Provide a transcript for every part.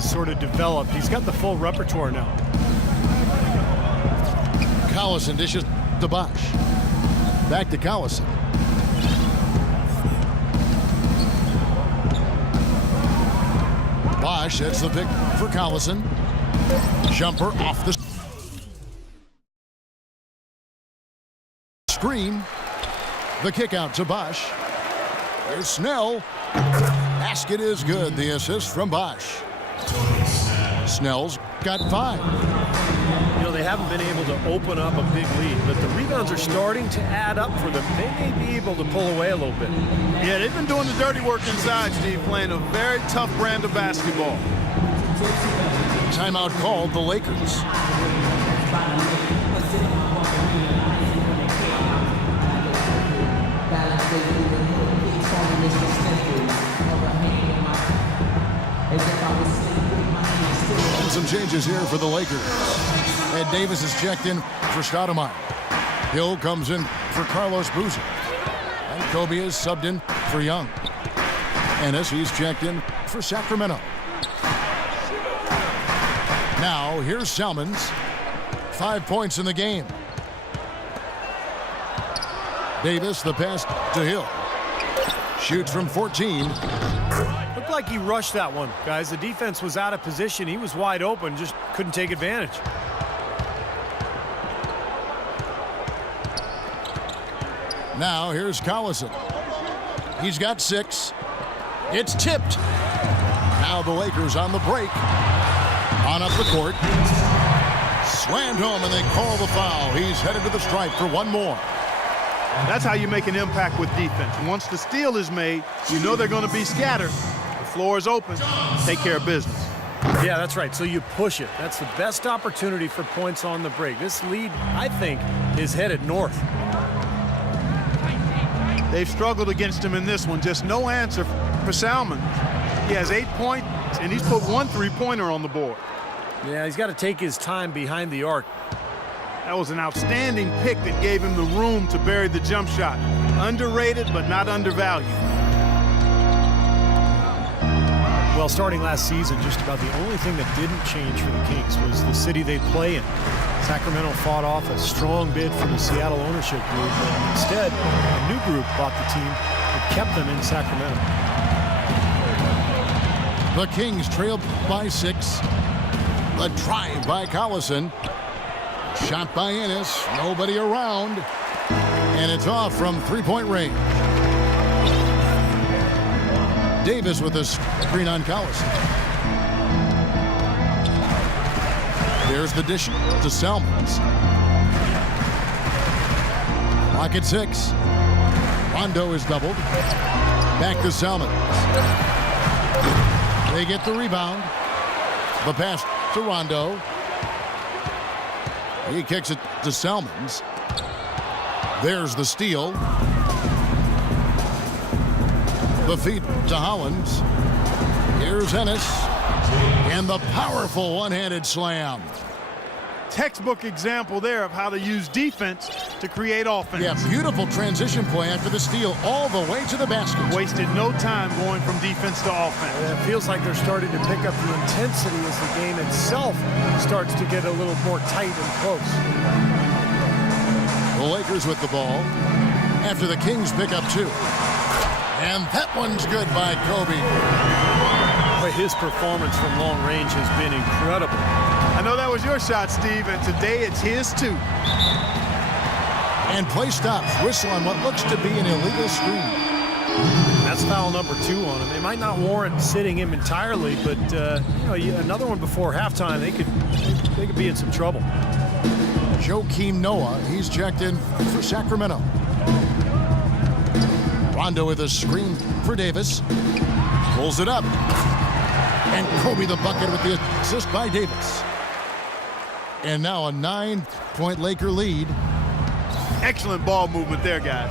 has sort of developed. He's got the full repertoire now. Collison dishes to Bosch. Back to Collison. Bosch sets the pick for Collison. Jumper off the screen. The kick out to Bosch. There's Snell. Basket is good. The assist from Bosch. Snell's got 5. You know, they haven't been able to open up a big lead, but the rebounds are starting to add up for them. They may be able to pull away a little bit. Yeah, they've been doing the dirty work inside, Steve, playing a very tough brand of basketball. Timeout called the Lakers. And some changes here for the Lakers. Ed Davis is checked in for Stoudemire. Hill comes in for Carlos Boozer. And Kobe is subbed in for Young. Ennis, he's checked in for Sacramento. Now, here's Salmons. 5 points in the game. Davis, the pass to Hill. Shoots from 14. Looked like he rushed that one, guys. The defense was out of position. He was wide open, just couldn't take advantage. Now, here's Collison. He's got 6. It's tipped. Now the Lakers on the break. On up the court. Slammed home, and they call the foul. He's headed to the stripe for one more. That's how you make an impact with defense. Once the steal is made, you know they're going to be scattered. The floor is open. Take care of business. Yeah, that's right. So you push it. That's the best opportunity for points on the break. This lead, I think, is headed north. They've struggled against him in this one. Just no answer for Salmon. He has 8 points, and he's put 1 3-pointer on the board. Yeah, he's got to take his time behind the arc. That was an outstanding pick that gave him the room to bury the jump shot. Underrated, but not undervalued. Well, starting last season, just about the only thing that didn't change for the Kings was the city they play in. Sacramento fought off a strong bid from the Seattle ownership group, and instead, a new group bought the team that kept them in Sacramento. The Kings trailed by 6. The drive by Collison. Shot by Ennis. Nobody around. And it's off from 3-point range. Davis with a screen on Collison. There's the dish to Salmons. Clock at 6. Rondo is doubled. Back to Salmons. They get the rebound. The pass to Rondo. He kicks it to Salmons. There's the steal. The feed to Hollins. Here's Ennis. And the powerful one-handed slam. Textbook example there of how to use defense to create offense. Yeah, beautiful transition play after the steal all the way to the basket. Wasted no time going from defense to offense. It feels like they're starting to pick up the intensity as the game itself starts to get a little more tight and close. The Lakers with the ball after the Kings pick up 2. And that one's good by Kobe. But his performance from long range has been incredible. I know that was your shot, Steve, and today it's his too. And play stops. Whistle on what looks to be an illegal screen. That's foul number 2 on him. It might not warrant sitting him entirely, but another one before halftime, they could be in some trouble. Joakim Noah, he's checked in for Sacramento. Rondo with a screen for Davis. Pulls it up. And Kobe the bucket with the assist by Davis. And now a 9-point Laker lead. Excellent ball movement there, guys.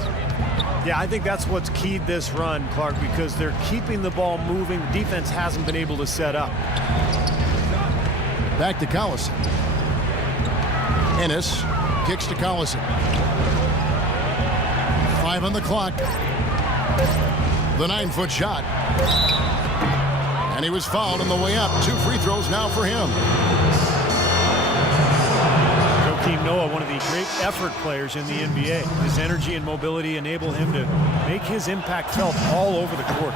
Yeah, I think that's what's keyed this run, Clark, because they're keeping the ball moving. The defense hasn't been able to set up. Back to Collison. Ennis kicks to Collison. 5 on the clock. The 9-foot shot. And he was fouled on the way up. 2 free throws now for him. Joakim Noah, one of the great effort players in the NBA. His energy and mobility enable him to make his impact felt all over the court.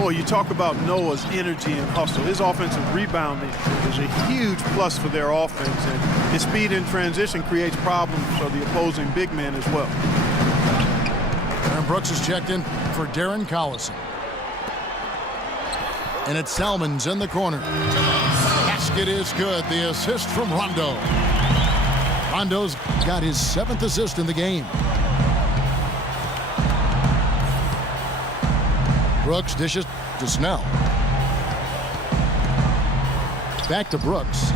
Boy, you talk about Noah's energy and hustle. His offensive rebounding is a huge plus for their offense, and his speed in transition creates problems for the opposing big man as well. Aaron Brooks is checked in for Darren Collison. And it's Salmons in the corner. Basket is good. The assist from Rondo. Rondo's got his 7th assist in the game. Brooks dishes to Snell. Back to Brooks.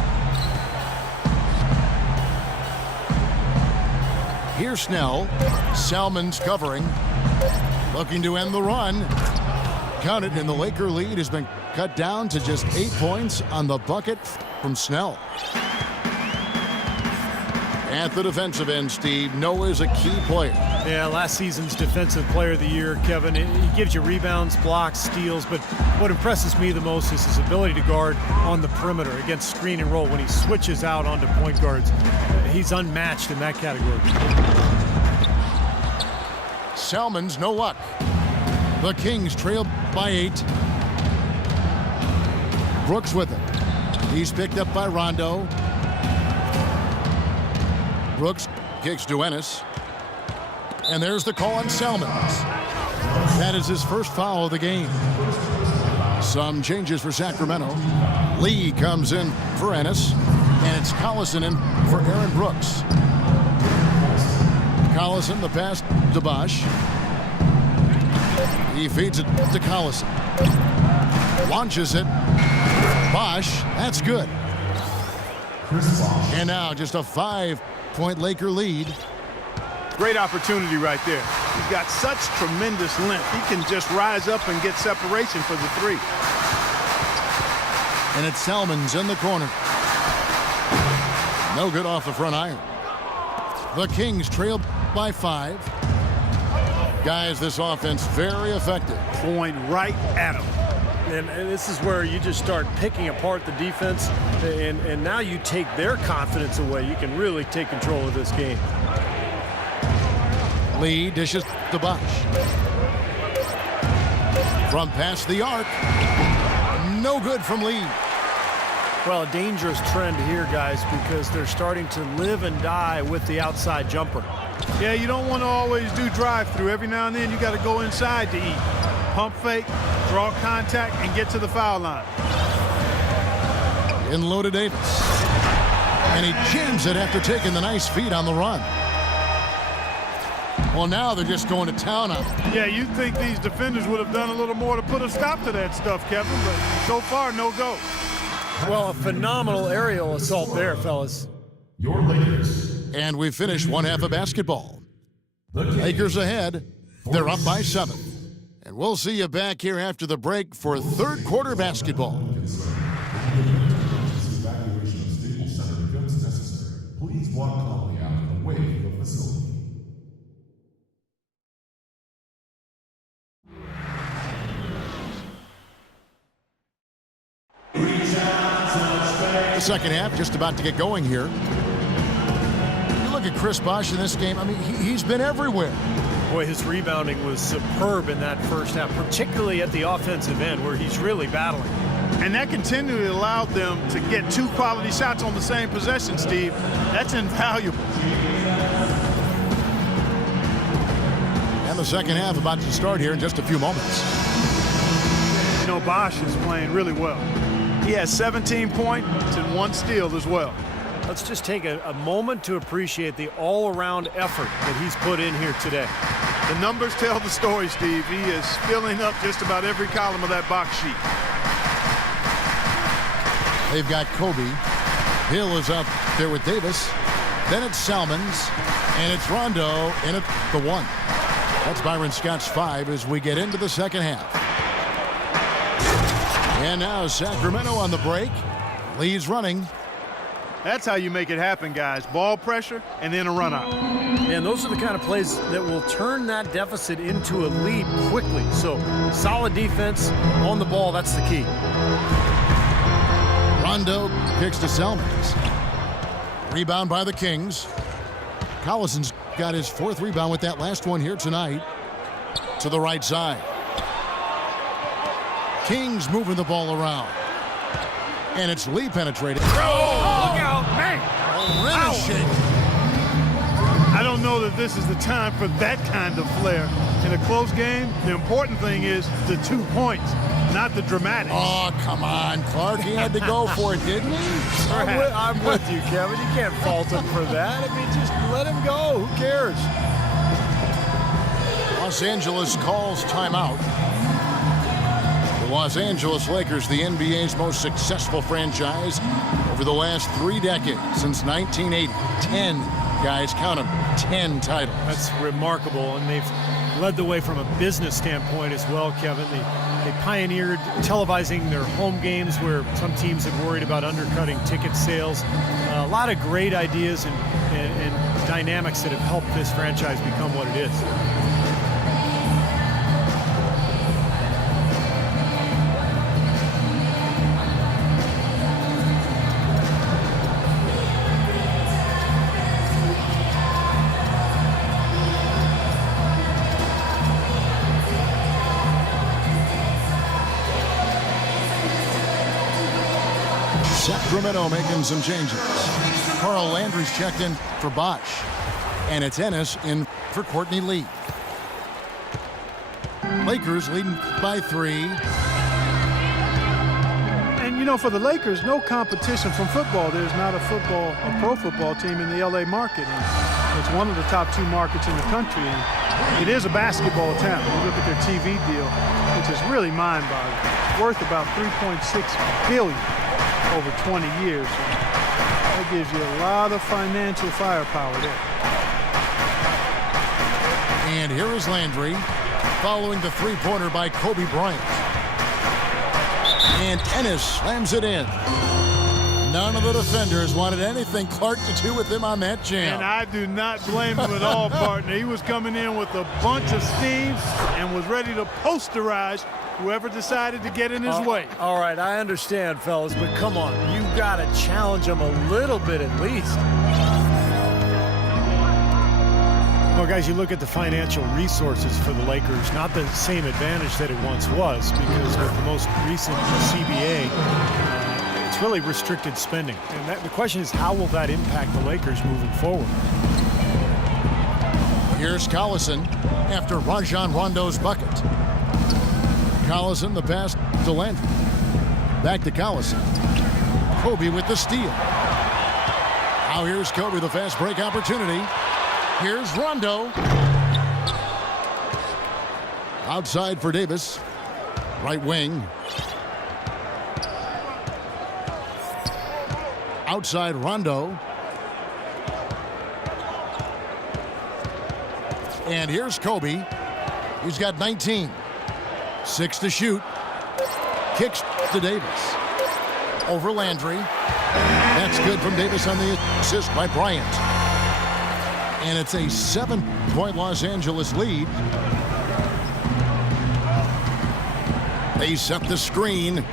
Here's Snell. Salmons covering. Looking to end the run. Count it, and the Laker lead has been cut down to just 8 points on the bucket from Snell. At the defensive end, Steve, Noah is a key player. Yeah, last season's Defensive Player of the Year, Kevin. He gives you rebounds, blocks, steals, but what impresses me the most is his ability to guard on the perimeter against screen and roll when he switches out onto point guards. He's unmatched in that category. Salmons, no luck. The Kings trail by 8. Brooks with it. He's picked up by Rondo. Brooks kicks to Ennis. And there's the call on Salmons. That is his first foul of the game. Some changes for Sacramento. Lee comes in for Ennis. And it's Collison in for Aaron Brooks. Collison, the pass to Bosch. He feeds it to Collison. Launches it. Bosch, that's good. And now just a 5-point Laker lead. Great opportunity right there. He's got such tremendous length. He can just rise up and get separation for the 3. And it's Salmons in the corner. No good off the front iron. The Kings trail by 5. Guys, this offense very effective. Going right at him. And this is where you just start picking apart the defense, and now you take their confidence away. You can really take control of this game. Lee dishes to Bosch. From past the arc. No good from Lee. Well, a dangerous trend here, guys, because they're starting to live and die with the outside jumper. Yeah, you don't want to always do drive-through. Every now and then you got to go inside to eat. Pump fake, draw contact, and get to the foul line. In low to Davis. And he jams it after taking the nice feed on the run. Well, now they're just going to town on it. Yeah, you'd think these defenders would have done a little more to put a stop to that stuff, Kevin, but so far, no go. Well, a phenomenal aerial assault there, fellas. Your Lakers. And we finished one half of basketball. Lakers ahead. They're up by 7. And we'll see you back here after the break for third quarter basketball. Evacuation of Staples Center becomes necessary. Please walk calmly out and away from the facility. The second half just about to get going here. You look at Chris Bosh in this game, I mean, he's been everywhere. Boy, his rebounding was superb in that first half, particularly at the offensive end where he's really battling. And that continually allowed them to get 2 quality shots on the same possession, Steve. That's invaluable. And the second half about to start here in just a few moments. You know, Bosh is playing really well. He has 17 points and 1 steal as well. Let's just take a moment to appreciate the all-around effort that he's put in here today. The numbers tell the story, Steve. He is filling up just about every column of that box sheet. They've got Kobe. Hill is up there with Davis. Then it's Salmons. And it's Rondo in at the 1. That's Byron Scott's 5 as we get into the second half. And now Sacramento on the break. Lee's running. That's how you make it happen, guys. Ball pressure and then a run out. And those are the kind of plays that will turn that deficit into a lead quickly. So solid defense on the ball, that's the key. Rondo kicks to Selmans. Rebound by the Kings. Collison's got his 4th rebound with that last one here tonight. To the right side. Kings moving the ball around. And it's Lee penetrating. Oh, look out, man. Rim shake. I don't know that this is the time for that kind of flair. In a close game, the important thing is the 2 points, not the dramatics. Oh, come on, Clark. He had to go for it, didn't he? I'm with you, Kevin. You can't fault him for that. I mean, just let him go. Who cares? Los Angeles calls timeout. The Los Angeles Lakers, the NBA's most successful franchise over the last 3 decades, since 1980. 10, guys, count them, 10 titles. That's remarkable, and they've led the way from a business standpoint as well, Kevin. They pioneered televising their home games where some teams had worried about undercutting ticket sales. A lot of great ideas and dynamics that have helped this franchise become what it is. Sacramento making some changes. Carl Landry's checked in for Bosch. And it's Ennis in for Courtney Lee. Lakers leading by 3. And, you know, for the Lakers, no competition from football. There's not a pro football team in the L.A. market. And it's one of the top 2 markets in the country. And it is a basketball town. You look at their TV deal, which is really mind-boggling. Worth about $3.6 billion over 20 years. That gives you a lot of financial firepower there. And here is Landry following the 3-pointer by Kobe Bryant. And Ennis slams it in. None of the defenders wanted anything Clark to do with him on that jam. And I do not blame him at all, partner. He was coming in with a bunch of steam and was ready to posterize whoever decided to get in his way. All right, I understand, fellas, but come on. You've got to challenge him a little bit at least. Well, guys, you look at the financial resources for the Lakers, not the same advantage that it once was, because with the most recent CBA, it's really restricted spending. And the question is, how will that impact the Lakers moving forward? Here's Collison after Rajon Rondo's bucket. Collison, the pass to Landry. Back to Collison. Kobe with the steal. Now here's Kobe, the fast break opportunity. Here's Rondo. Outside for Davis. Right wing. Outside Rondo. And here's Kobe. He's got 19. 6 to shoot. Kicks to Davis. Over Landry. That's good from Davis on the assist by Bryant. And it's a 7-point Los Angeles lead. They set the screen.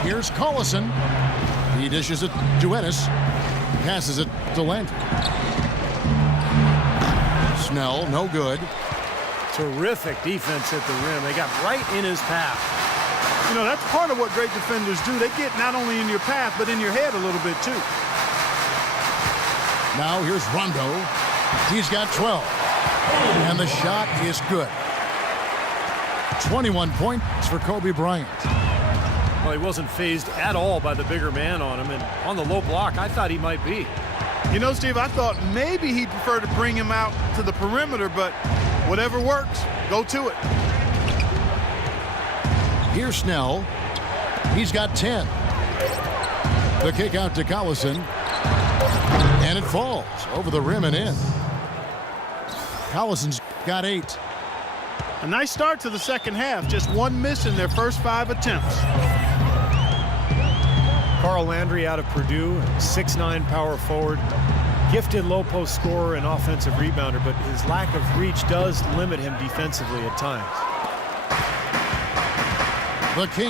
Here's Collison. He dishes it to Ennis. Passes it to Landry. Snell, no good. Terrific defense at the rim. They got right in his path. You know, that's part of what great defenders do. They get not only in your path, but in your head a little bit, too. Now here's Rondo. He's got 12. And the shot is good. 21 points for Kobe Bryant. Well, he wasn't fazed at all by the bigger man on him. And on the low block, I thought he might be. You know, Steve, I thought maybe he'd prefer to bring him out to the perimeter, but whatever works, go to it. Here's Snell. He's got 10. The kick out to Collison. And it falls over the rim and in. Collison's got 8. A nice start to the second half. Just one miss in their first 5 attempts. Carl Landry out of Purdue, 6'9" power forward, gifted low post scorer and offensive rebounder, but his lack of reach does limit him defensively at times. The Kings